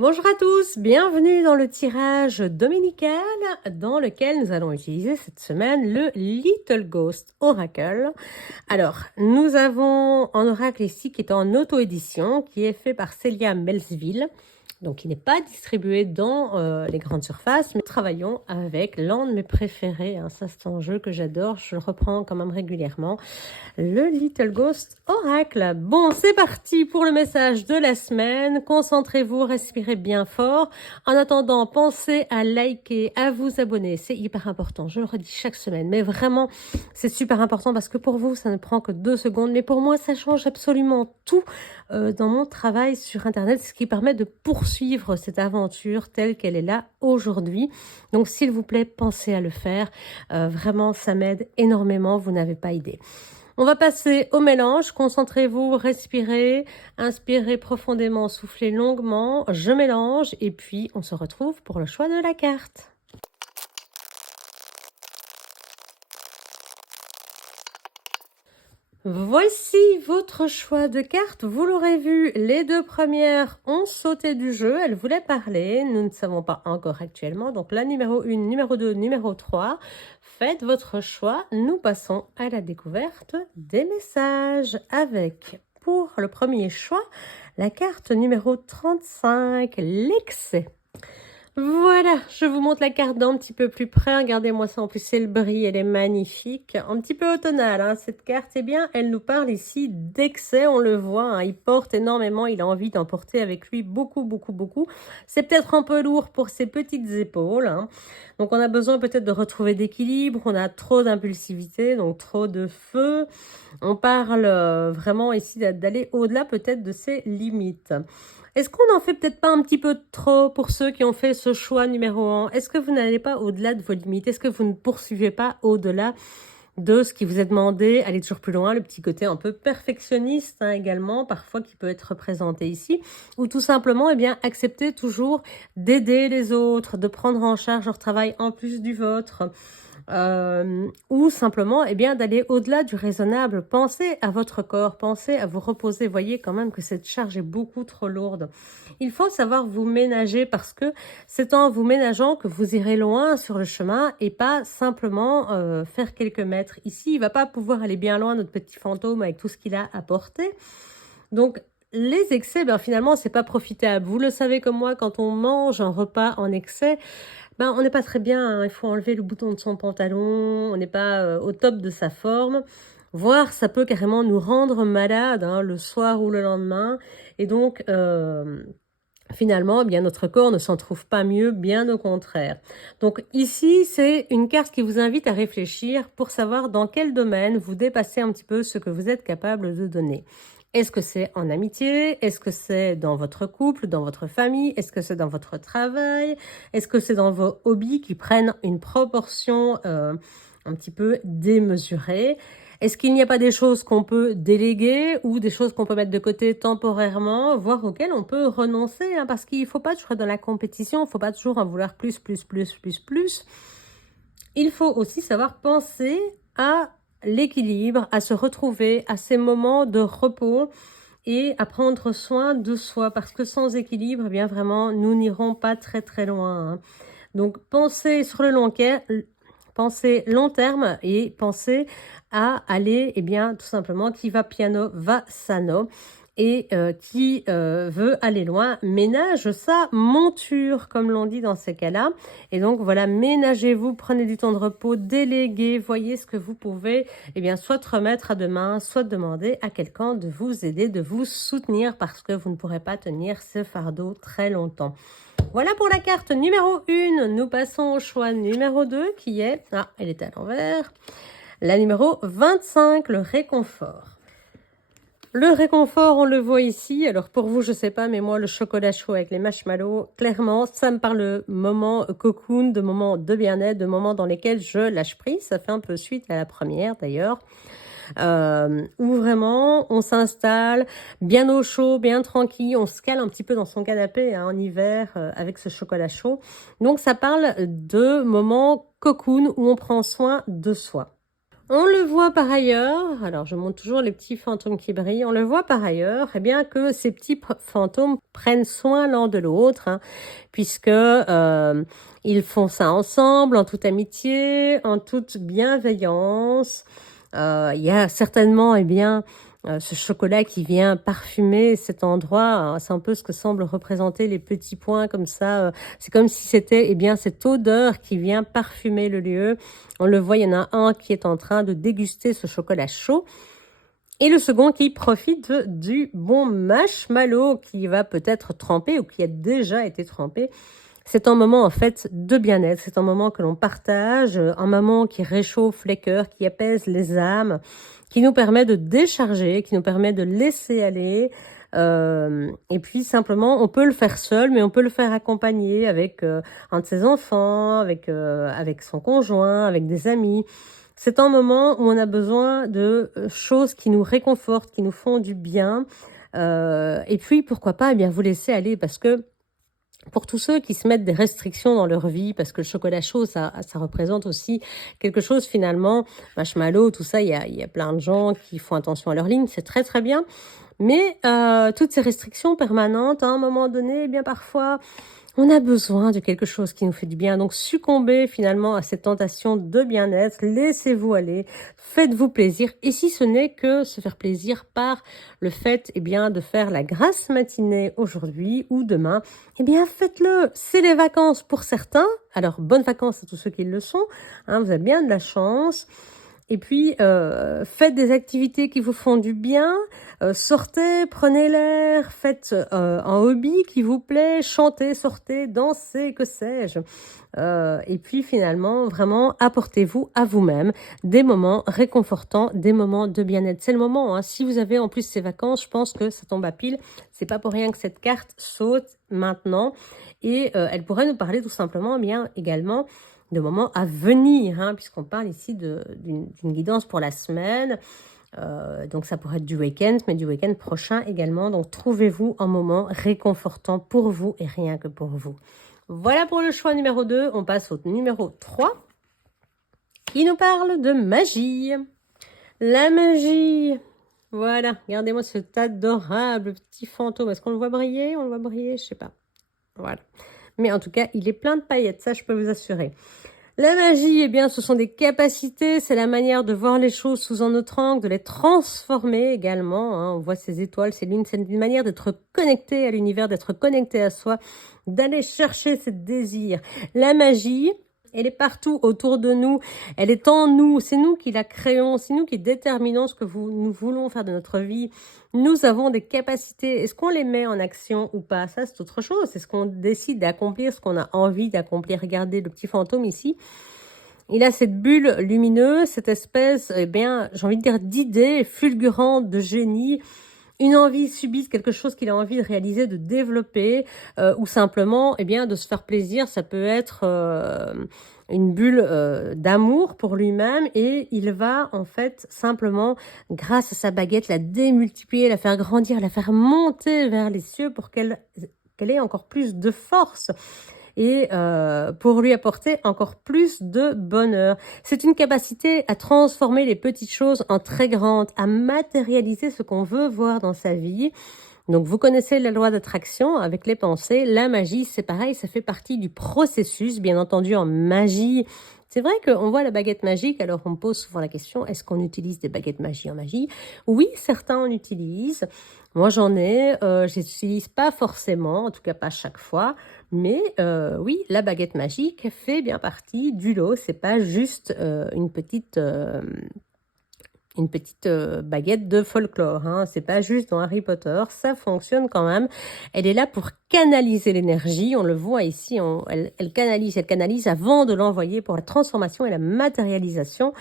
Bonjour à tous, bienvenue dans le tirage dominical dans lequel nous allons utiliser cette semaine le Little Ghost Oracle. Alors, nous avons un oracle ici qui est en auto-édition, qui est fait par Célia Melsville. Donc, il n'est pas distribué dans les grandes surfaces, mais travaillons avec l'un de mes préférés. Ça, c'est un jeu que j'adore, je le reprends quand même régulièrement. Le Little Ghost Oracle. Bon, c'est parti pour le message de la semaine. Concentrez-vous, respirez bien fort. En attendant, pensez à liker, à vous abonner. C'est hyper important, je le redis chaque semaine. Mais vraiment, c'est super important parce que pour vous, ça ne prend que 2 secondes. Mais pour moi, ça change absolument tout dans mon travail sur Internet, ce qui permet de poursuivre cette aventure telle qu'elle est là aujourd'hui. Donc, s'il vous plaît, pensez à le faire. Vraiment, ça m'aide énormément, vous n'avez pas idée. On va passer au mélange. Concentrez-vous, respirez, inspirez profondément, soufflez longuement. Je mélange et puis on se retrouve pour le choix de la carte. Voici votre choix de carte. Vous l'aurez vu, les 2 premières ont sauté du jeu. Elles voulaient parler. Nous ne savons pas encore actuellement. Donc la numéro 1, numéro 2, numéro 3. Faites votre choix. Nous passons à la découverte des messages avec, pour le premier choix, la carte numéro 35, l'excès. Voilà, je vous montre la carte d'un petit peu plus près. Regardez-moi ça, en plus c'est le bris, elle est magnifique. Un petit peu automnale, cette carte, eh bien, elle nous parle ici d'excès, on le voit. Il porte énormément, il a envie d'emporter avec lui beaucoup, beaucoup, beaucoup. C'est peut-être un peu lourd pour ses petites épaules. Donc on a besoin peut-être de retrouver d'équilibre, on a trop d'impulsivité, donc trop de feu. On parle vraiment ici d'aller au-delà peut-être de ses limites. Est-ce qu'on en fait peut-être pas un petit peu trop pour ceux qui ont fait ce choix numéro 1? Est-ce que vous n'allez pas au-delà de vos limites? Est-ce que vous ne poursuivez pas au-delà de ce qui vous est demandé? Aller toujours plus loin, le petit côté un peu perfectionniste également, parfois qui peut être représenté ici. Ou tout simplement, accepter toujours d'aider les autres, de prendre en charge leur travail en plus du vôtre. Ou simplement d'aller au-delà du raisonnable. Pensez à votre corps, pensez à vous reposer. Voyez quand même que cette charge est beaucoup trop lourde. Il faut savoir vous ménager parce que c'est en vous ménageant que vous irez loin sur le chemin et pas simplement faire quelques mètres. Ici, il ne va pas pouvoir aller bien loin, notre petit fantôme, avec tout ce qu'il a apporté. Donc, les excès, finalement, c'est pas profitable. Vous le savez comme moi, quand on mange un repas en excès, on n'est pas très bien, il faut enlever le bouton de son pantalon, on n'est pas au top de sa forme, voire ça peut carrément nous rendre malade le soir ou le lendemain, et donc finalement, notre corps ne s'en trouve pas mieux, bien au contraire. Donc ici, c'est une carte qui vous invite à réfléchir pour savoir dans quel domaine vous dépassez un petit peu ce que vous êtes capable de donner. Est-ce que c'est en amitié? Est-ce que c'est dans votre couple, dans votre famille? Est-ce que c'est dans votre travail? Est-ce que c'est dans vos hobbies qui prennent une proportion un petit peu démesurée? Est-ce qu'il n'y a pas des choses qu'on peut déléguer ou des choses qu'on peut mettre de côté temporairement, voire auxquelles on peut renoncer? Parce qu'il ne faut pas toujours être dans la compétition, il ne faut pas toujours en vouloir plus, plus, plus, plus, plus. Il faut aussi savoir penser à l'équilibre, à se retrouver, à ces moments de repos et à prendre soin de soi parce que sans équilibre, vraiment, nous n'irons pas très très loin. Donc, pensez sur le pensez long terme et pensez à aller, tout simplement, qui va piano va sano. Et qui veut aller loin, ménage sa monture, comme l'on dit dans ces cas-là. Et donc, voilà, ménagez-vous, prenez du temps de repos, déléguez, voyez ce que vous pouvez, soit remettre à demain, soit demander à quelqu'un de vous aider, de vous soutenir, parce que vous ne pourrez pas tenir ce fardeau très longtemps. Voilà pour la carte numéro 1. Nous passons au choix numéro 2, qui est... elle est à l'envers. La numéro 25, le réconfort. Le réconfort, on le voit ici. Alors pour vous, je sais pas, mais moi, le chocolat chaud avec les marshmallows, clairement, ça me parle de moments cocoon, de moments de bien-être, de moments dans lesquels je lâche prise. Ça fait un peu suite à la première d'ailleurs. Où vraiment on s'installe bien au chaud, bien tranquille, on se cale un petit peu dans son canapé en hiver avec ce chocolat chaud. Donc ça parle de moments cocoon où on prend soin de soi. On le voit par ailleurs, alors je montre toujours les petits fantômes qui brillent, on le voit par ailleurs, eh bien que ces petits fantômes prennent soin l'un de l'autre, hein, puisque ils font ça ensemble, en toute amitié, en toute bienveillance. Il y a certainement, eh bien, ce chocolat qui vient parfumer cet endroit, c'est un peu ce que semblent représenter les petits points comme ça. C'est comme si c'était, eh bien, cette odeur qui vient parfumer le lieu. On le voit, il y en a un qui est en train de déguster ce chocolat chaud. Et le second qui profite du bon marshmallow qui va peut-être tremper ou qui a déjà été trempé. C'est un moment en fait de bien-être, c'est un moment que l'on partage, un moment qui réchauffe les cœurs, qui apaise les âmes, qui nous permet de décharger, qui nous permet de laisser aller. Et puis simplement, on peut le faire seul, mais on peut le faire accompagné avec un de ses enfants, avec son conjoint, avec des amis. C'est un moment où on a besoin de choses qui nous réconfortent, qui nous font du bien. Et puis, pourquoi pas, eh bien, vous laisser aller parce que pour tous ceux qui se mettent des restrictions dans leur vie, parce que le chocolat chaud, ça représente aussi quelque chose finalement, marshmallow, tout ça, il y a plein de gens qui font attention à leur ligne, c'est très très bien. Mais toutes ces restrictions permanentes, à un moment donné, eh bien parfois, on a besoin de quelque chose qui nous fait du bien. Donc, succombez finalement à cette tentation de bien-être. Laissez-vous aller. Faites-vous plaisir. Et si ce n'est que se faire plaisir par le fait, eh bien, de faire la grasse matinée aujourd'hui ou demain, eh bien, faites-le. C'est les vacances pour certains. Alors, bonnes vacances à tous ceux qui le sont. Hein, vous avez bien de la chance. Et puis, faites des activités qui vous font du bien, sortez, prenez l'air, faites un hobby qui vous plaît, chantez, sortez, dansez, que sais-je. Et puis finalement, vraiment, apportez-vous à vous-même des moments réconfortants, des moments de bien-être. C'est le moment, hein. Si vous avez en plus ces vacances, je pense que ça tombe à pile. C'est pas pour rien que cette carte saute maintenant. Et elle pourrait nous parler tout simplement, eh bien également, de moments à venir, hein, puisqu'on parle ici d'une guidance pour la semaine. Donc ça pourrait être du week-end, mais du week-end prochain également. Donc trouvez-vous un moment réconfortant pour vous et rien que pour vous. Voilà pour le choix numéro 2. On passe au numéro 3 qui nous parle de magie. La magie. Voilà, regardez-moi cet adorable petit fantôme. Est-ce qu'on le voit briller? On le voit briller? Je sais pas. Voilà. Mais en tout cas, il est plein de paillettes, ça je peux vous assurer. La magie, eh bien, ce sont des capacités, c'est la manière de voir les choses sous un autre angle, de les transformer également. Hein. On voit ces étoiles, ces lunes, c'est une manière d'être connecté à l'univers, d'être connecté à soi, d'aller chercher ce désir. La magie, elle est partout autour de nous, elle est en nous, c'est nous qui la créons, c'est nous qui déterminons ce que nous voulons faire de notre vie. Nous avons des capacités, est-ce qu'on les met en action ou pas? Ça, c'est autre chose, est-ce qu'on décide d'accomplir ce qu'on a envie d'accomplir? Regardez le petit fantôme ici, il a cette bulle lumineuse, cette espèce, eh bien, j'ai envie de dire d'idée fulgurante, de génie, une envie subite, quelque chose qu'il a envie de réaliser, de développer, ou simplement, eh bien, de se faire plaisir. Ça peut être une bulle d'amour pour lui-même et il va, en fait, simplement, grâce à sa baguette, la démultiplier, la faire grandir, la faire monter vers les cieux pour qu'elle ait encore plus de force et pour lui apporter encore plus de bonheur. C'est une capacité à transformer les petites choses en très grandes, à matérialiser ce qu'on veut voir dans sa vie. Donc, vous connaissez la loi d'attraction avec les pensées. La magie, c'est pareil, ça fait partie du processus. Bien entendu, en magie, c'est vrai qu'on voit la baguette magique, alors on me pose souvent la question, est-ce qu'on utilise des baguettes magie en magie? Oui, certains en utilisent. Moi, j'en ai, je n'utilise pas forcément, en tout cas pas chaque fois, mais oui, la baguette magique fait bien partie du lot. C'est pas juste une petite baguette de folklore, hein. C'est pas juste dans Harry Potter, ça fonctionne quand même. Elle est là pour canaliser l'énergie, on le voit ici, elle canalise avant de l'envoyer pour la transformation et la matérialisation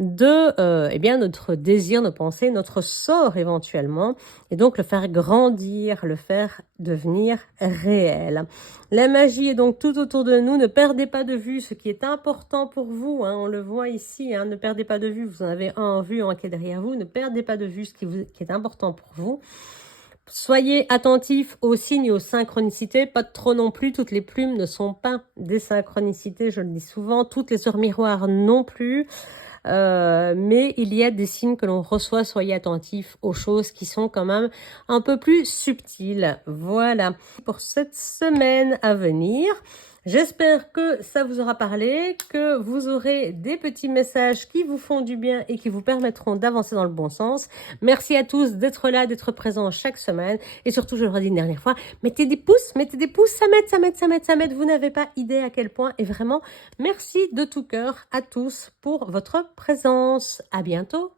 de eh bien notre désir, nos pensées, notre sort éventuellement, et donc le faire grandir, le faire devenir réel. La magie est donc tout autour de nous. Ne perdez pas de vue ce qui est important pour vous, hein. On le voit ici, hein. Ne perdez pas de vue, vous en avez un en vue, un qui est derrière vous. Ne perdez pas de vue ce qui est important pour vous. Soyez attentifs aux signes et aux synchronicités, pas trop non plus. Toutes les plumes ne sont pas des synchronicités, je le dis souvent. Toutes les heures miroirs non plus. mais il y a des signes que l'on reçoit. Soyez attentifs aux choses qui sont quand même un peu plus subtiles. Voilà pour cette semaine à venir. J'espère que ça vous aura parlé, que vous aurez des petits messages qui vous font du bien et qui vous permettront d'avancer dans le bon sens. Merci à tous d'être là, d'être présents chaque semaine. Et surtout, je le redis une dernière fois, mettez des pouces, ça m'aide, ça m'aide, ça m'aide, ça m'aide. Vous n'avez pas idée à quel point. Et vraiment, merci de tout cœur à tous pour votre présence. À bientôt.